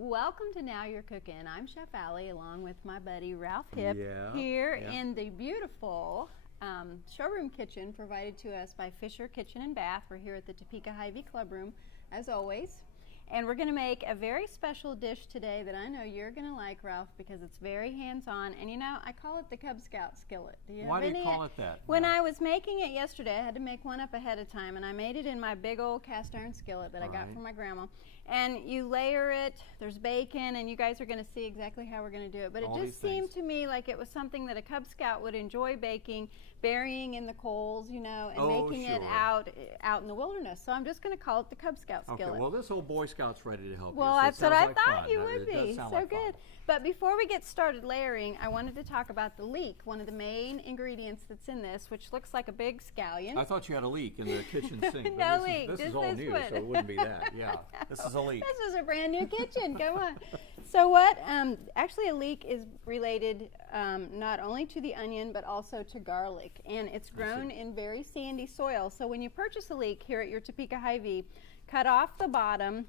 Welcome to Now You're Cooking. I'm Chef Allie along with my buddy Ralph Hipp here in the beautiful showroom kitchen provided to us by Fisher Kitchen and Bath. We're here at the Topeka Hy-Vee Club Room as always. And we're going to make a very special dish today that I know you're going to like, Ralph, because it's very hands-on. And you know, I call it the Cub Scout skillet. Why do you call it that? When I was making it yesterday, I had to make one up ahead of time, and I made it in my big old cast iron skillet that I got from my grandma. And you layer it, there's bacon, and you guys are going to see exactly how we're going to do it. But it just seemed to me like it was something that a Cub Scout would enjoy baking, burying in the coals, you know, and making it out in the wilderness. So I'm just going to call it the Cub Scout skillet. Okay, well, this old Boy Scout's ready to help you. Well, that's what I thought you would be. So good. But before we get started layering, I wanted to talk about the leek, one of the main ingredients that's in this, which looks like a big scallion. I thought you had a leak in the kitchen sink. No leak. This is all new, so it wouldn't be that. Yeah, this is a leek. This is a brand new kitchen. Go on. So what? Actually, a leek is related not only to the onion, but also to garlic. And it's grown in very sandy soil. So when you purchase a leek here at your Topeka Hy-Vee, cut off the bottom,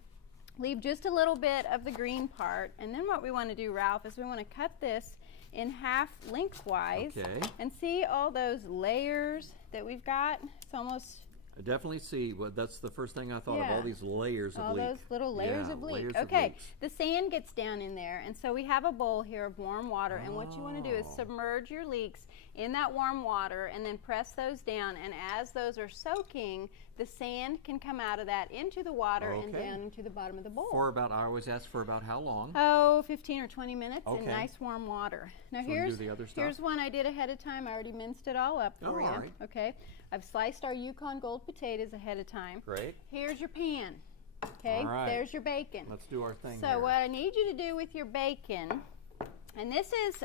leave just a little bit of the green part, and then what we want to do, Ralph, is we want to cut this in half lengthwise. Okay. And see all those layers that we've got? It's almost... I definitely see. Well, that's the first thing I thought of, all these layers of leek. All those little layers of leek. Okay, the sand gets down in there, and so we have a bowl here of warm water, and what you want to do is submerge your leeks in that warm water and then press those down, and as those are soaking, the sand can come out of that into the water and down into the bottom of the bowl. For about, I always ask for about how long? Oh, 15 or 20 minutes in nice warm water. Now here's one I did ahead of time. I already minced it all up for you. Right. Okay, I've sliced our Yukon Gold potatoes ahead of time. Great. Here's your pan. Okay, there's your bacon. Let's do our thing So what I need you to do with your bacon, and this is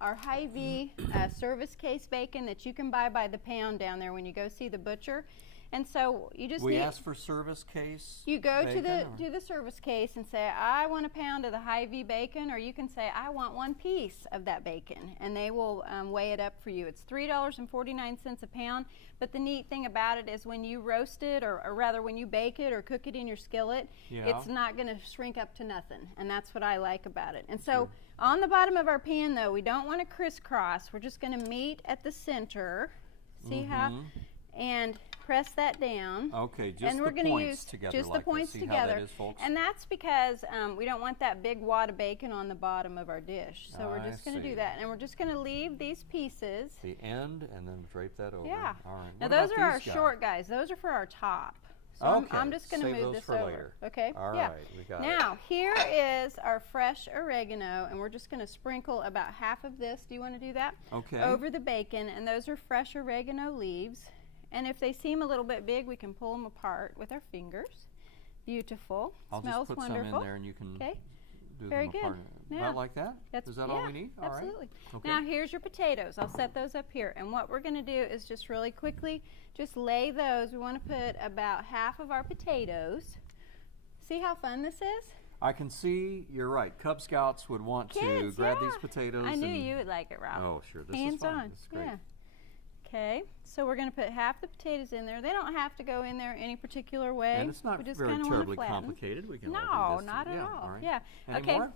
our Hy-Vee service case bacon that you can buy by the pound down there when you go see the butcher. And so you just ask for service case. You go to the service case and say, I want a pound of the Hy-Vee bacon, or you can say, I want one piece of that bacon, and they will weigh it up for you. It's $3.49 a pound, but the neat thing about it is when you roast it, or rather when you bake it or cook it in your skillet, it's not going to shrink up to nothing, and that's what I like about it. And so on the bottom of our pan, though, we don't want to crisscross. We're just going to meet at the center. See how? And press that down. Okay, just and we're the points together. Just the points See together. How that is, folks? And that's because we don't want that big wad of bacon on the bottom of our dish. So we're just going to do that. And we're just going to leave these pieces. The end, and then drape that over. Yeah. All right. Now those are our short guys. Those are for our top. So I'm just going to move this over. Later. Okay? All right, we got it. Now, here is our fresh oregano, and we're just going to sprinkle about half of this. Do you want to do that? Okay. Over the bacon, and those are fresh oregano leaves. And if they seem a little bit big, we can pull them apart with our fingers. Beautiful. I'll Smells just put wonderful. some in there, and you can do Very them good. apart. Now, About like that? Is that all we need? All absolutely. Right. Okay. Now here's your potatoes. I'll set those up here. And what we're going to do is just really quickly just lay those. We want to put about half of our potatoes. See how fun this is? I can see, you're right, Cub Scouts would want to grab these potatoes. I knew you would like it, Ralph. Oh, sure. This Hands is fun. on. This is great. Yeah. Okay, so we're going to put half the potatoes in there. They don't have to go in there any particular way. And it's not very terribly complicated. We can no, all do this not at all. All right. Yeah. Any okay. More?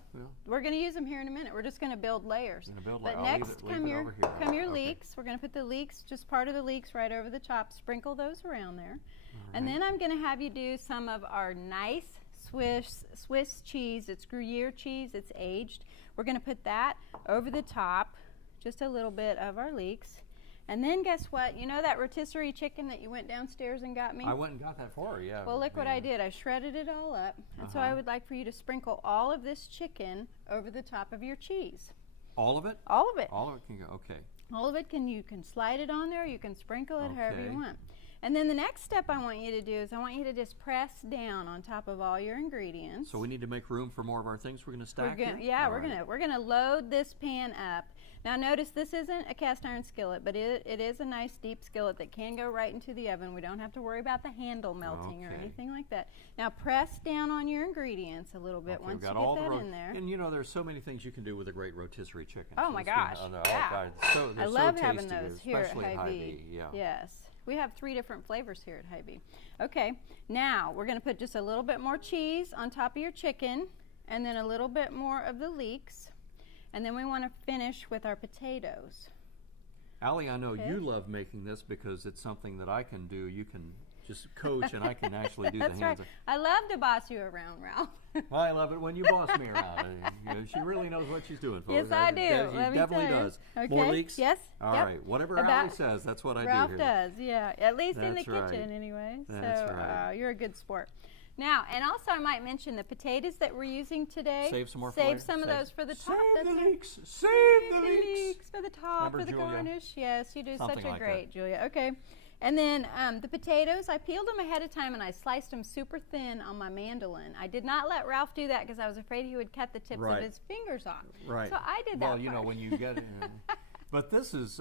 We're going to use them here in a minute. We're just going to build layers. But I'll next come your okay. leeks. We're going to put the leeks, just part of the leeks, right over the top. Sprinkle those around there. And then I'm going to have you do some of our nice Swiss cheese. It's Gruyere cheese. It's aged. We're going to put that over the top, just a little bit of our leeks. And then guess what? You know that rotisserie chicken that you went downstairs and got me? I went and got that for her, yeah. Well, look what I did. I shredded it all up. And so I would like for you to sprinkle all of this chicken over the top of your cheese. All of it? All of it. All of it can go, okay. All of it, you can slide it on there. You can sprinkle it however you want. And then the next step I want you to do is I want you to just press down on top of all your ingredients. So we need to make room for more of our things we're going to stack here? Yeah, we're gonna load this pan up. Now notice this isn't a cast iron skillet, but it is a nice deep skillet that can go right into the oven. We don't have to worry about the handle melting or anything like that. Now press down on your ingredients a little bit once you get that in there. And you know, there's so many things you can do with a great rotisserie chicken. Oh my gosh, yeah. I love having those here at Hy-Vee. Yes. We have 3 different flavors here at Hy-Vee. Okay, now we're going to put just a little bit more cheese on top of your chicken, and then a little bit more of the leeks. And then we want to finish with our potatoes. Allie, I know you love making this because it's something that I can do. You can just coach, and I can actually do That's the hands. right. I love to boss you around, Ralph. Well, I love it when you boss me around. She really knows what she's doing, folks. Yes, I do. She Let me definitely tell you. does. Okay. More leeks? Yes. All Yep. right. Whatever Allie says, that's what I Ralph do here. does, yeah. At least in the That's right. kitchen, anyway. That's so right. you're a good sport. Now, and also I might mention the potatoes that we're using today. Save some more for Save later. some of those for the top. Save That's the right. leeks. Save the leeks. For the top, Remember, for the Julia? garnish. Yes, you do Something such a like great, that. Julia. Okay. And then the potatoes, I peeled them ahead of time and I sliced them super thin on my mandolin. I did not let Ralph do that because I was afraid he would cut the tips Right. of his fingers off. Right. So I did that Well, you know, part. when you get it. But this is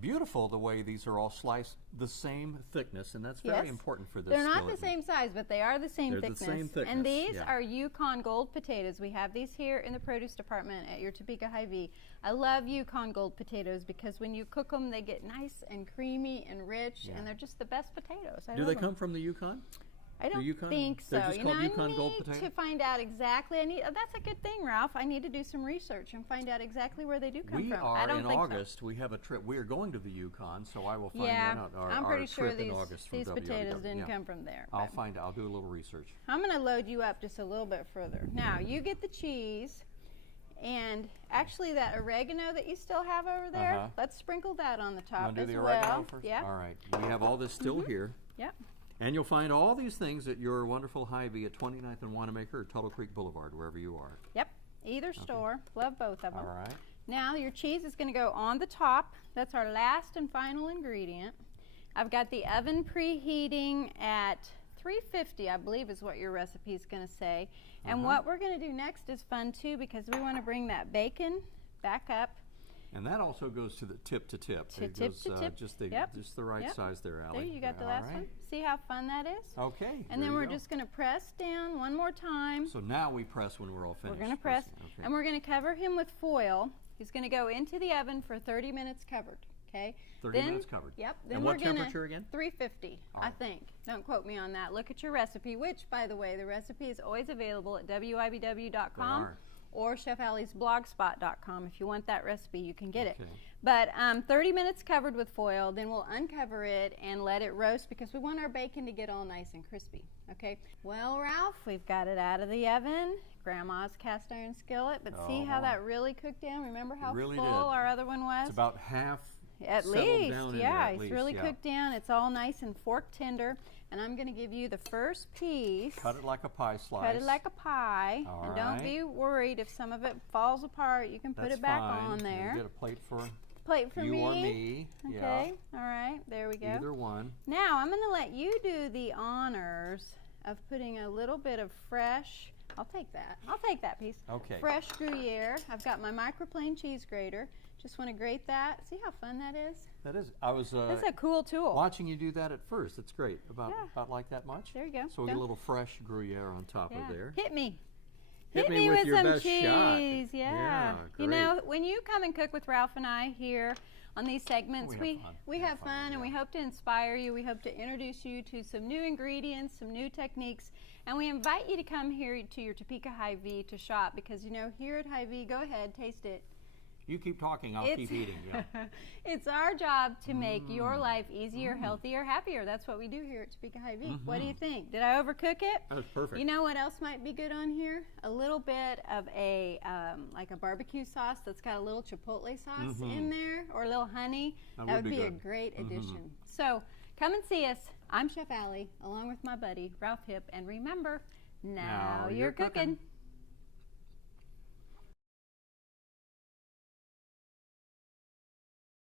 beautiful the way these are all sliced the same thickness, and that's very Yes. important for this They're not the skillet. same size, but they are the same They're the thickness. same thickness, And these yeah. are Yukon Gold potatoes. We have these here in the produce department at your Topeka Hy-Vee. I love Yukon Gold potatoes because when you cook them, they get nice and creamy and rich, and they're just the best potatoes. I Do love they them. come from the Yukon? I don't Yukon? think so. They're just You know, called Yukon I Gold need potato? to find out exactly. That's a good thing, Ralph. I need to do some research and find out exactly where they do come We from. are I don't in think August. We have a trip. We are going to the Yukon, so I will find Yeah, that out. Our, I'm our pretty sure trip in these August from potatoes WWW. didn't Yeah. come from there. I'll but find out. I'll do a little research. I'm going to load you up just a little bit further. Now, you get the cheese, and actually that oregano that you still have over there, let's sprinkle that on the You top want to as do the well. oregano first? Yeah. All right. We have all this still here. Yep. And you'll find all these things at your wonderful Hy-Vee at 29th and Wanamaker or Tuttle Creek Boulevard, wherever you are. Yep. Either store. Love both of them. All right. Now your cheese is going to go on the top. That's our last and final ingredient. I've got the oven preheating at 350, I believe is what your recipe is going to say. And what we're going to do next is fun too because we want to bring that bacon back up. And that also goes to the tip to tip. To It tip goes, to tip. just the Yep. just the right Yep. size there, Allie. There, you got the All last right. one. See how fun that is? Okay. And there then you we're go. just going to press down one more time. So now we press when we're all finished. We're going to press, Okay. and we're going to cover him with foil. He's going to go into the oven for 30 minutes covered. Okay. 30 minutes covered. Yep. Then And we're what gonna, temperature again? 350, All I right. think. Don't quote me on that. Look at your recipe, which, by the way, the recipe is always available at wibw.com They are. or chefallysblogspot.com. If you want that recipe, you can get it. Okay. But 30 minutes covered with foil, then we'll uncover it and let it roast because we want our bacon to get all nice and crispy. Okay. Well, Ralph, we've got it out of the oven. Grandma's cast iron skillet, but see how Oh. that really cooked down? Remember how really full did. our other one was? It's about half At settled least, down in yeah, there, at it's least, really yeah. cooked down. It's all nice and fork tender. And I'm going to give you the first piece. Cut it like a pie slice. Cut it like a pie. All and don't right. be worried if some of it falls apart. You can put That's it back fine. on You'll there. Get a plate for Plate for you me. or me. Okay. All right. There we go. Yeah. Either one. Now I'm going to let you do the honors of putting a little bit of fresh. I'll take that. I'll take that piece. Okay. Fresh Gruyere. I've got my microplane cheese grater. Just want to grate that. See how fun that is? That is. I was That's a cool tool. watching you do that at first. It's great. About like that much. There you go. So we get Go. a little fresh Gruyere on top of there. Hit me. Hit me with your some best cheese. shot. Yeah. Yeah, You know, when you come and cook with Ralph and I here on these segments, We have fun. have fun and we hope to inspire you. We hope to introduce you to some new ingredients, some new techniques, and we invite you to come here to your Topeka Hy-Vee to shop because, you know, here at Hy-Vee, go ahead, taste it. You keep talking, I'll keep eating. Yeah. It's our job to make your life easier, healthier, happier. That's what we do here at Topeka Hy-Vee. What do you think? Did I overcook it? That was perfect. You know what else might be good on here? A little bit of a like a barbecue sauce that's got a little chipotle sauce in there, or a little honey. That would be a good. great addition. So come and see us. I'm Chef Allie, along with my buddy Ralph Hipp, and remember, now you're cooking.